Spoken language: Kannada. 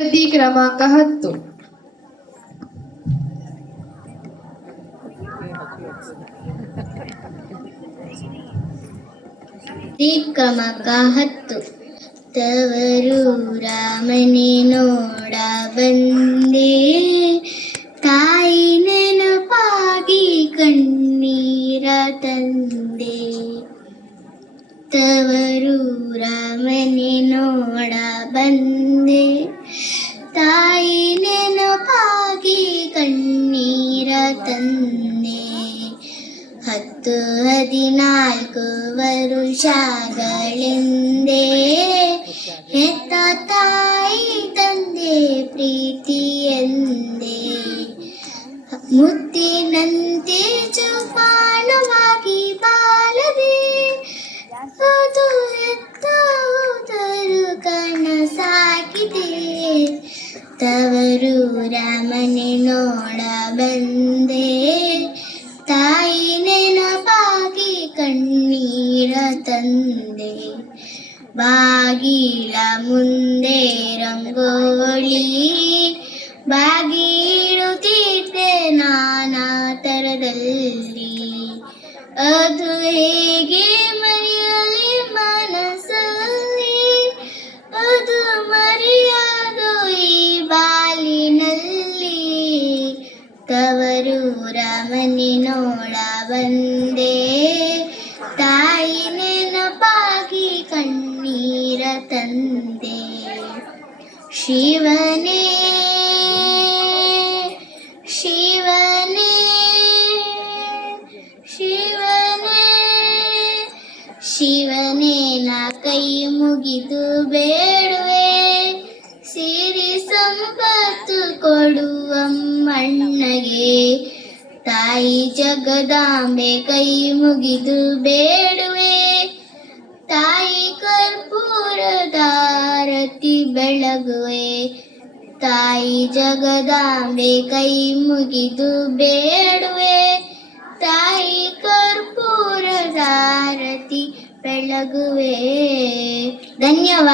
ವರದಿ ಕ್ರಮಾಂಕ 10. ಕ್ರಮಾಂಕ 10. ತವರೂರ ಮನೆ ನೋಡ ಬಂದೆ, ತಾಯಿ ನೆನಪಾಗಿ ಕಣ್ಣೀರ ತಂದೆ. ತವರೂರ ಮನೆ ನೋಡ ಬಂದೆ, ತಾಯಿ ನೆನಪಾಗಿ ಕಣ್ಣೀರ ತಂದೆ. 10-14 ವರುಷಗಳಿಂದೆ ಹೆತ್ತ ತಾಯಿ ತಂದೆ ಪ್ರೀತಿಯೆಂದೆ. ಮುತ್ತಿನಂತೆ ಜೋಪಾನವಾಗಿ ಬಾಳದೆ, ಅದು ಹೆತ್ತ ಹೋದರು ಕನಸಾಗಿದೆ. ತವರೂರ ಮನೆ ನೋಡ ಬಂದೆ, ತಾಯಿ ನೆನಪಾಗಿ ಕಣ್ಣೀರ ತಂದೆ. ಬಾಗಿಲ ಮುಂದೆ ರಂಗೋಲಿ ಬಾಗಿಡುತ್ತಿದ್ದೆ ನಾನಾ ತರದಲ್ಲಿ. ಅದು ಹೇಗೆ ಮರೆಯಲಿ ಮನಸ್ಸಲ್ಲಿ, ಅದು ಮರೆಯಾದು ಈ ಬಾಲಿನಲ್ಲಿ. ತವರೂರ ಮನೆ ನೋಡ ಬಂದೆ, ತಾಯಿ ನೆನಪಾಗಿ ಕಣ್ಣೀರ ತಂದೆ. ಶಿವನೇ ಶಿವನೇ ಶಿವನೇ ಶಿವನೇ, ನಾ ಕೈ ಮುಗಿದು ಬೇಡುವೆ, ಸಿರಿ ಸಂಪತ್ತು ಕೊಡುವಮ್ಮಣ್ಣಗೆ. ತಾಯಿ ಜಗದಾಂಬೆ ಕೈ ಮುಗಿದು ಬೇಡುವೆ, ತಾಯಿ ಕರ್ಪೂರದಾರತಿ ಬೆಳಗುವೆ. ತಾಯಿ ಜಗದಾಂಬೆ ಕೈ ಮುಗಿದು ಬೇಡುವೆ, ತಾಯಿ ಕರ್ಪೂರದಾರತಿ ಬೆಳಗುವೆ. ಧನ್ಯವಾದ.